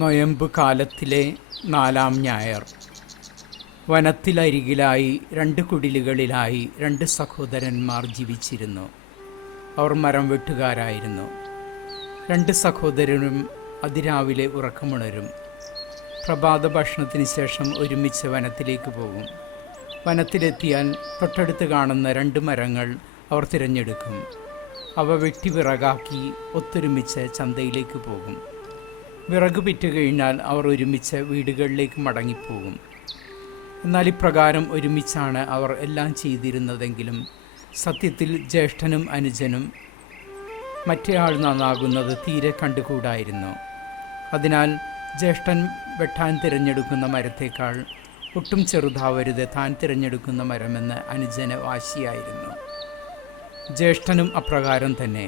നൊയമ്പ് കാലത്തിലെ 4-ാം ഞായർ. വനത്തിലരികിലായി 2 കുടിലുകളിലായി 2 സഹോദരന്മാർ ജീവിച്ചിരുന്നു. അവർ മരം വെട്ടുകാരായിരുന്നു. 2 സഹോദരരും അതിരാവിലെ ഉറക്കമുണരും. പ്രഭാത ഭക്ഷണത്തിന് ശേഷം ഒരുമിച്ച് വനത്തിലേക്ക് പോകും. വനത്തിലെത്തിയാൽ തൊട്ടടുത്ത് കാണുന്ന 2 മരങ്ങൾ അവർ തിരഞ്ഞെടുക്കും. അവ വെട്ടി വിറകാക്കി ഒത്തൊരുമിച്ച് ചന്തയിലേക്ക് പോകും. വിറക് വിറ്റ് കഴിഞ്ഞാൽ അവർ ഒരുമിച്ച് വീടുകളിലേക്ക് മടങ്ങിപ്പോകും. എന്നാൽ ഇപ്രകാരം ഒരുമിച്ചാണ് അവർ എല്ലാം ചെയ്തിരുന്നതെങ്കിലും സത്യത്തിൽ ജ്യേഷ്ഠനും അനുജനും മറ്റേയാൾ നന്നാകുന്നത് തീരെ കണ്ടുകൂടായിരുന്നു. അതിനാൽ ജ്യേഷ്ഠൻ വെട്ടാൻ തിരഞ്ഞെടുക്കുന്ന മരത്തേക്കാൾ ഒട്ടും ചെറുതാവരുത് താൻ തിരഞ്ഞെടുക്കുന്ന മരമെന്ന് അനുജന് വാശിയായിരുന്നു. ജ്യേഷ്ഠനും അപ്രകാരം തന്നെ.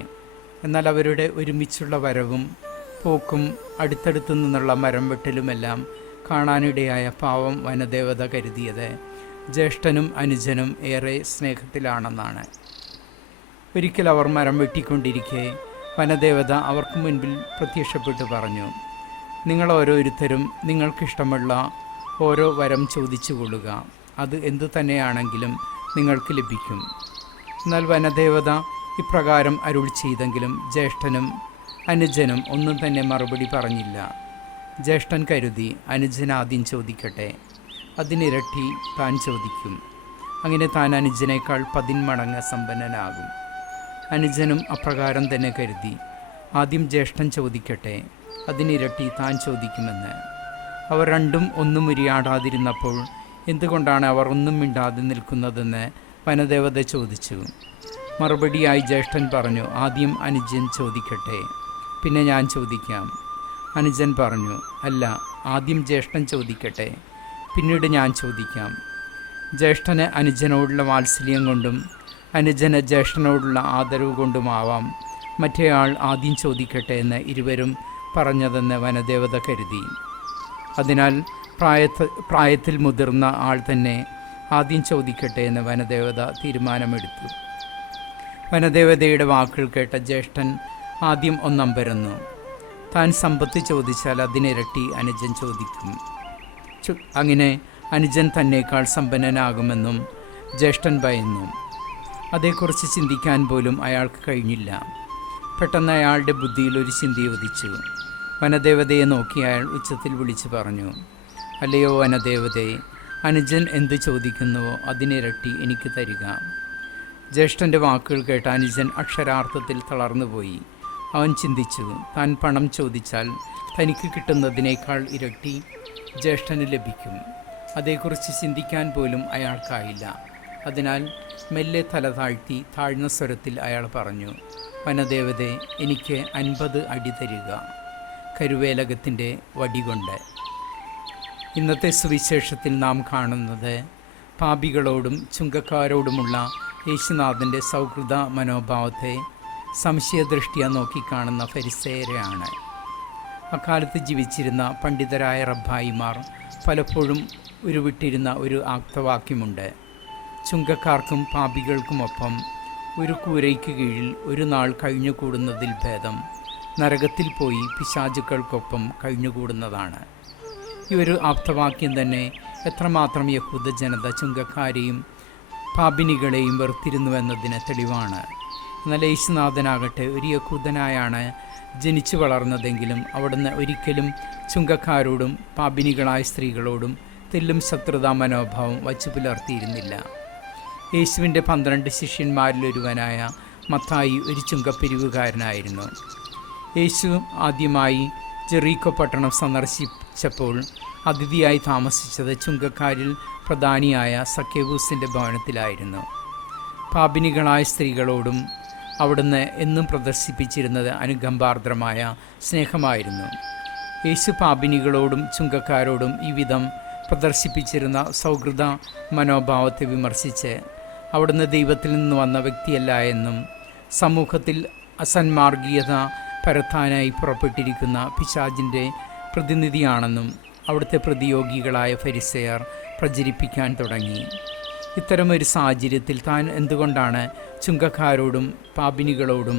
എന്നാൽ അവരുടെ ഒരുമിച്ചുള്ള വരവും പോക്കും അടുത്തടുത്തു നിന്നുള്ള മരം വെട്ടലുമെല്ലാം കാണാനിടയായ പാവം വനദേവത കരുതിയത് ജ്യേഷ്ഠനും അനുജനും ഏറെ സ്നേഹത്തിലാണെന്നാണ്. ഒരിക്കൽ അവർ മരം വെട്ടിക്കൊണ്ടിരിക്കെ വനദേവത അവർക്ക് മുൻപിൽ പ്രത്യക്ഷപ്പെട്ടു പറഞ്ഞു, നിങ്ങൾ ഓരോരുത്തരും നിങ്ങൾക്കിഷ്ടമുള്ള ഓരോ വരം ചോദിച്ചു കൊള്ളുക, അത് എന്തു തന്നെയാണെങ്കിലും നിങ്ങൾക്ക് ലഭിക്കും. എന്നാൽ വനദേവത ഇപ്രകാരം അരുൾ ചെയ്തെങ്കിലും ജ്യേഷ്ഠനും അനുജനും ഒന്നും തന്നെ മറുപടി പറഞ്ഞില്ല. ജ്യേഷ്ഠൻ കരുതി അനുജൻ ആദ്യം ചോദിക്കട്ടെ, അതിനിരട്ടി താൻ ചോദിക്കും. അങ്ങനെ താൻ അനുജനേക്കാൾ 10 മടങ്ങ് സമ്പന്നനാകും. അനുജനും അപ്രകാരം തന്നെ കരുതി, ആദ്യം ജ്യേഷ്ഠൻ ചോദിക്കട്ടെ, അതിനിരട്ടി താൻ ചോദിക്കുമെന്ന്. അവർ രണ്ടും ഒന്നും ഉരിയാടാതിരുന്നപ്പോൾ എന്തുകൊണ്ടാണ് അവർ ഒന്നും മിണ്ടാതെ നിൽക്കുന്നതെന്ന് വനദേവത ചോദിച്ചു. മറുപടിയായി ജ്യേഷ്ഠൻ പറഞ്ഞു, ആദ്യം അനുജൻ ചോദിക്കട്ടെ, പിന്നെ ഞാൻ ചോദിക്കാം. അനുജൻ പറഞ്ഞു, അല്ല, ആദ്യം ജ്യേഷ്ഠൻ ചോദിക്കട്ടെ, പിന്നീട് ഞാൻ ചോദിക്കാം. ജ്യേഷ്ഠന് അനുജനോടുള്ള വാത്സല്യം കൊണ്ടും അനുജന് ജ്യേഷ്ഠനോടുള്ള ആദരവ് കൊണ്ടുമാവാം മറ്റേയാൾ ആദ്യം ചോദിക്കട്ടെ എന്ന് ഇരുവരും പറഞ്ഞതെന്ന് വനദേവത കരുതി. അതിനാൽ പ്രായത്തിൽ മുതിർന്ന ആൾ തന്നെ ആദ്യം ചോദിക്കട്ടെ എന്ന് വനദേവത തീരുമാനമെടുത്തു. വനദേവതയുടെ വാക്കുകൾ കേട്ട ജ്യേഷ്ഠൻ ആദ്യം ഒന്നമ്പരന്നു. താൻ സമ്പത്ത് ചോദിച്ചാൽ അതിനിരട്ടി അനുജൻ ചോദിക്കും. അങ്ങനെ അനുജൻ തന്നേക്കാൾ സമ്പന്നനാകുമെന്നും ജ്യേഷ്ഠൻ ഭയന്നു. അതേക്കുറിച്ച് ചിന്തിക്കാൻ പോലും അയാൾക്ക് കഴിഞ്ഞില്ല. പെട്ടെന്ന് അയാളുടെ ബുദ്ധിയിൽ ഒരു ചിന്ത ഉദിച്ചു. വനദേവതയെ നോക്കി അയാൾ ഉച്ചത്തിൽ വിളിച്ചു പറഞ്ഞു, അല്ലയോ വനദേവതയെ, അനുജൻ എന്തു ചോദിക്കുന്നുവോ അതിനിരട്ടി എനിക്ക് തരിക. ജ്യേഷ്ഠൻ്റെ വാക്കുകൾ കേട്ട അനുജൻ അക്ഷരാർത്ഥത്തിൽ തളർന്നുപോയി. അവൻ ചിന്തിച്ചു, താൻ പണം ചോദിച്ചാൽ തനിക്ക് കിട്ടുന്നതിനേക്കാൾ ഇരട്ടി ജ്യേഷ്ഠന് ലഭിക്കും. അതേക്കുറിച്ച് ചിന്തിക്കാൻ പോലും അയാൾക്കായില്ല. അതിനാൽ മെല്ലെ തല താഴ്ത്തി താഴ്ന്ന സ്വരത്തിൽ അയാൾ പറഞ്ഞു, വനദേവതേ, എനിക്ക് 50 അടി തരിക, കരുവേലകത്തിൻ്റെ വടികൊണ്ട്. ഇന്നത്തെ സുവിശേഷത്തിൽ നാം കാണുന്നത് പാപികളോടും ചുങ്കക്കാരോടുമുള്ള യേശുനാഥൻ്റെ സൗഹൃദ മനോഭാവത്തെ സംശയദൃഷ്ടിയാ നോക്കിക്കാണുന്ന ഫരിസേയരെയാണ്. അക്കാലത്ത് ജീവിച്ചിരുന്ന പണ്ഡിതരായ റബ്ബായിമാർ പലപ്പോഴും ഉരുവിട്ടിരുന്ന ഒരു ആപ്തവാക്യമുണ്ട്, ചുങ്കക്കാർക്കും പാപികൾക്കുമൊപ്പം ഒരു കൂരയ്ക്ക് കീഴിൽ ഒരു നാൾ കഴിഞ്ഞുകൂടുന്നതിൽ ഭേദം നരകത്തിൽ പോയി പിശാചുക്കൾക്കൊപ്പം കഴിഞ്ഞുകൂടുന്നതാണ്. ഈ ഒരു ആപ്തവാക്യം തന്നെ എത്രമാത്രം യഹൂദ ജനത ചുങ്കക്കാരെയും പാപിനികളെയും വെറുത്തിരുന്നുവെന്നതിന് തെളിവാണ്. എന്നാൽ യേശുനാഥനാകട്ടെ ഒരു യഹൂദനായാണ് ജനിച്ചു വളർന്നതെങ്കിലും അവിടുന്ന് ഒരിക്കലും ചുങ്കക്കാരോടും പാപിനികളായ സ്ത്രീകളോടും തെല്ലും ശത്രുതാ മനോഭാവം വച്ചു പുലർത്തിയിരുന്നില്ല. യേശുവിൻ്റെ 12 ശിഷ്യന്മാരിലൊരുവനായ മത്തായി ഒരു ചുങ്കപ്പിരിവുകാരനായിരുന്നു. യേശു ആദ്യമായി ജെറീക്കോ പട്ടണം സന്ദർശിച്ചപ്പോൾ അതിഥിയായി താമസിച്ചത് ചുങ്കക്കാരിൽ പ്രധാനിയായ സക്കേവൂസിൻ്റെ ഭവനത്തിലായിരുന്നു. പാപിനികളായ സ്ത്രീകളോടും അവിടുന്ന് എന്നും പ്രദർശിപ്പിച്ചിരുന്നത് അനുകമ്പാർദ്രമായ സ്നേഹമായിരുന്നു. യേശു പാപിനികളോടും ചുങ്കക്കാരോടും ഈ വിധം പ്രദർശിപ്പിച്ചിരുന്ന സൗഹൃദ മനോഭാവത്തെ വിമർശിച്ച് അവിടുന്ന് ദൈവത്തിൽ നിന്ന് വന്ന വ്യക്തിയല്ല എന്നും സമൂഹത്തിൽ അസന്മാർഗീയത പരത്താനായി പുറപ്പെട്ടിരിക്കുന്ന പിശാചിൻ്റെ പ്രതിനിധിയാണെന്നും അവിടുത്തെ പ്രതിയോഗികളായ ഫരിസേയർ പ്രചരിപ്പിക്കാൻ തുടങ്ങി. ഇത്തരമൊരു സാഹചര്യത്തിൽ താൻ എന്തുകൊണ്ടാണ് ചുങ്കക്കാരോടും പാപിനികളോടും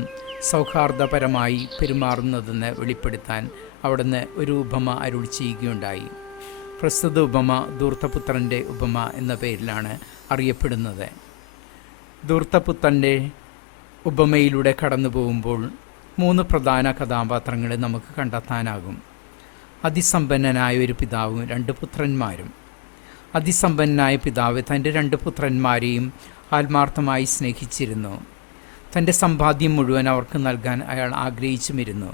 സൗഹാർദ്ദപരമായി പെരുമാറുന്നതെന്ന് വെളിപ്പെടുത്താൻ അവിടുന്ന് ഒരു ഉപമ അരുൾ ചെയ്യുകയുണ്ടായി. പ്രസ്തുത ഉപമ ധൂർത്തപുത്രൻ്റെ ഉപമ എന്ന പേരിലാണ് അറിയപ്പെടുന്നത്. ധൂർത്തപുത്രൻ്റെ ഉപമയിലൂടെ കടന്നു പോകുമ്പോൾ 3 പ്രധാന കഥാപാത്രങ്ങളെ നമുക്ക് കണ്ടെത്താനാകും. അതിസമ്പന്നനായ ഒരു പിതാവും 2 പുത്രന്മാരും. അതിസമ്പന്നനായ പിതാവ് തൻ്റെ 2 പുത്രന്മാരെയും ആത്മാർത്ഥമായി സ്നേഹിച്ചിരുന്നു. തൻ്റെ സമ്പാദ്യം മുഴുവൻ അവർക്ക് നൽകാൻ അയാൾ ആഗ്രഹിച്ചുമിരുന്നു.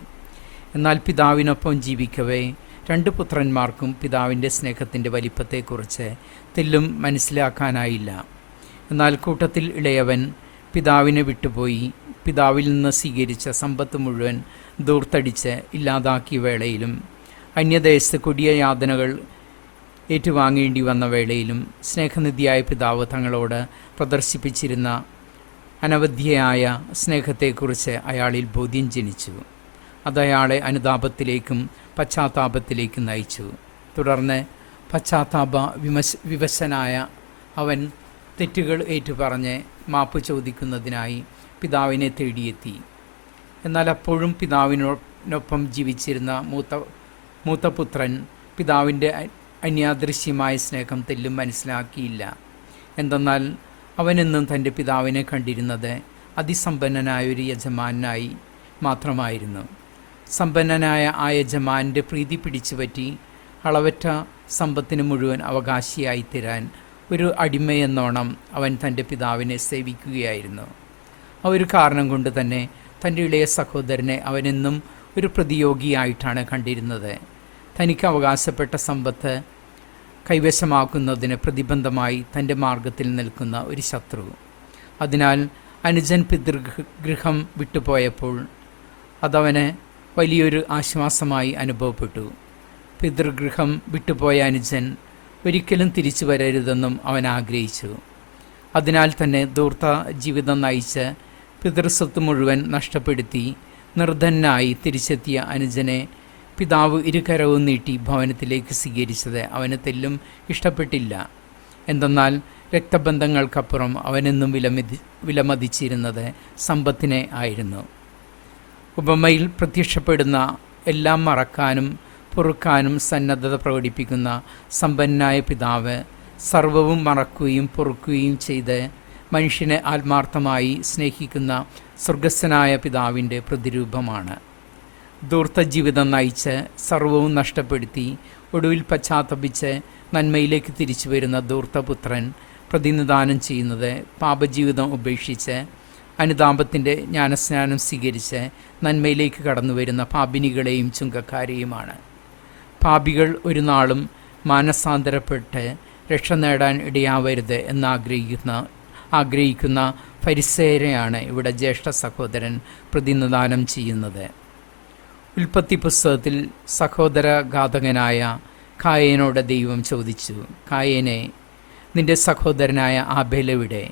എന്നാൽ പിതാവിനൊപ്പം ജീവിക്കവേ 2 പുത്രന്മാർക്കും പിതാവിൻ്റെ സ്നേഹത്തിൻ്റെ വലിപ്പത്തെക്കുറിച്ച് തെല്ലും മനസ്സിലാക്കാനായില്ല. എന്നാൽ കൂട്ടത്തിൽ ഇളയവൻ പിതാവിനെ വിട്ടുപോയി പിതാവിൽ നിന്ന് സ്വീകരിച്ച സമ്പത്ത് മുഴുവൻ ധൂർത്തടിച്ച് ഇല്ലാതാക്കിയ വേളയിലും അന്യദേശത്ത് കൊടിയ യാതനകൾ ഏറ്റുവാങ്ങേണ്ടി വന്ന വേളയിലും സ്നേഹനിധിയായ പിതാവ് തങ്ങളോട് പ്രദർശിപ്പിച്ചിരുന്ന അനവധ്യയായ സ്നേഹത്തെക്കുറിച്ച് അയാളിൽ ബോധ്യം ജനിച്ചു. അതയാളെ അനുതാപത്തിലേക്കും പശ്ചാത്താപത്തിലേക്കും നയിച്ചു. തുടർന്ന് വിവശനായ അവൻ തെറ്റുകൾ ഏറ്റുപറഞ്ഞ് മാപ്പ് ചോദിക്കുന്നതിനായി പിതാവിനെ തേടിയെത്തി. എന്നാൽ അപ്പോഴും പിതാവിനൊപ്പം ജീവിച്ചിരുന്ന മൂത്തപുത്രൻ പിതാവിൻ്റെ അന്യാദൃശ്യമായ സ്നേഹം തെല്ലും മനസ്സിലാക്കിയില്ല. എന്തെന്നാൽ അവനെന്നും തൻ്റെ പിതാവിനെ കണ്ടിരുന്നത് അതിസമ്പന്നനായ ഒരു യജമാനായി മാത്രമായിരുന്നു. സമ്പന്നനായ ആ യജമാൻ്റെ പ്രീതി പിടിച്ചുപറ്റി അളവറ്റ സമ്പത്തിന് മുഴുവൻ അവകാശിയായി തീരാൻ ഒരു അടിമയെന്നോണം അവൻ തൻ്റെ പിതാവിനെ സേവിക്കുകയായിരുന്നു. ആ ഒരു കാരണം കൊണ്ട് തന്നെ തൻ്റെ ഇളയ സഹോദരനെ അവനെന്നും ഒരു പ്രതിയോഗിയായിട്ടാണ് കണ്ടിരുന്നത്. തനിക്ക് അവകാശപ്പെട്ട സമ്പത്ത് കൈവശമാക്കുന്നതിന് പ്രതിബന്ധമായി തൻ്റെ മാർഗത്തിൽ നിൽക്കുന്ന ഒരു ശത്രു. അതിനാൽ അനുജൻ പിതൃഗൃഹം വിട്ടുപോയപ്പോൾ അതവന് വലിയൊരു ആശ്വാസമായി അനുഭവപ്പെട്ടു. പിതൃഗൃഹം വിട്ടുപോയ അനുജൻ ഒരിക്കലും തിരിച്ചു വരരുതെന്നും അവൻ ആഗ്രഹിച്ചു. അതിനാൽ തന്നെ ധൂർത്ത ജീവിതം നയിച്ച് പിതൃസ്വത്ത് മുഴുവൻ നഷ്ടപ്പെടുത്തി നിർധനായി തിരിച്ചെത്തിയ അനുജനെ പിതാവ് ഇരുകരവും നീട്ടി ഭവനത്തിലേക്ക് സ്വീകരിച്ചത് അവന് തെല്ലും ഇഷ്ടപ്പെട്ടില്ല. എന്തെന്നാൽ രക്തബന്ധങ്ങൾക്കപ്പുറം അവനെന്നും വിലമതിച്ചിരുന്നത് സമ്പത്തിനെ ആയിരുന്നു. ഉപമയിൽ പ്രത്യക്ഷപ്പെടുന്ന എല്ലാം മറക്കാനും പൊറുക്കാനും സന്നദ്ധത പ്രകടിപ്പിക്കുന്ന സമ്പന്നനായ പിതാവ് സർവവും മറക്കുകയും പൊറുക്കുകയും ചെയ്ത് മനുഷ്യനെ ആത്മാർത്ഥമായി സ്നേഹിക്കുന്ന സ്വർഗസ്ഥനായ പിതാവിൻ്റെ പ്രതിരൂപമാണ്. ധൂർത്ത ജീവിതം നയിച്ച് സർവവും നഷ്ടപ്പെടുത്തി ഒടുവിൽ പശ്ചാത്തപിച്ച് നന്മയിലേക്ക് തിരിച്ചു വരുന്ന ധൂർത്തപുത്രൻ പ്രതിനിധാനം ചെയ്യുന്നത് പാപജീവിതം ഉപേക്ഷിച്ച് അനുതാപത്തിൻ്റെ ജ്ഞാനസ്നാനം സ്വീകരിച്ച് നന്മയിലേക്ക് കടന്നു വരുന്ന പാപിനികളെയും ചുങ്കക്കാരെയുമാണ്. പാപികൾ ഒരു നാളും മാനസാന്തരപ്പെട്ട് രക്ഷ നേടാൻ ഇടയാവരുത് ആഗ്രഹിക്കുന്ന ഫരിസേയരെയാണ് ഇവിടെ ജ്യേഷ്ഠ സഹോദരൻ പ്രതിനിധാനം ചെയ്യുന്നത്. ഉൽപ്പത്തി പുസ്തകത്തിൽ സഹോദരഘാതകനായ കായേനോട് ദൈവം ചോദിച്ചു, കായേനെ, നിന്റെ സഹോദരനായ ആബേലെവിടെ?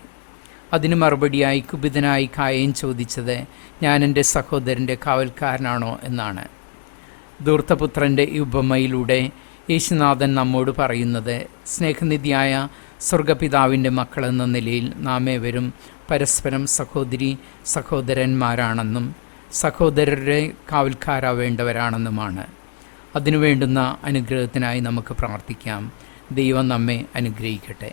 അതിന് മറുപടിയായി കുപിതനായി കായേൻ ചോദിച്ചത്, ഞാൻ എൻ്റെ സഹോദരൻ്റെ കാവൽക്കാരനാണോ എന്നാണ്. ധൂർത്തപുത്രൻ്റെ ഈ ഉപമയിലൂടെ യേശുനാഥൻ നമ്മോട് പറയുന്നത്, സ്നേഹനിധിയായ സ്വർഗപിതാവിൻ്റെ മക്കളെന്ന നിലയിൽ നാം ഏവരും പരസ്പരം സഹോദരന്മാരാണെന്നും സഹോദരരുടെ കാവൽക്കാരാവേണ്ടവരാണെന്നുമാണ്. അതിനു വേണ്ടുന്ന അനുഗ്രഹത്തിനായി നമുക്ക് പ്രാർത്ഥിക്കാം. ദൈവം നമ്മെ അനുഗ്രഹിക്കട്ടെ.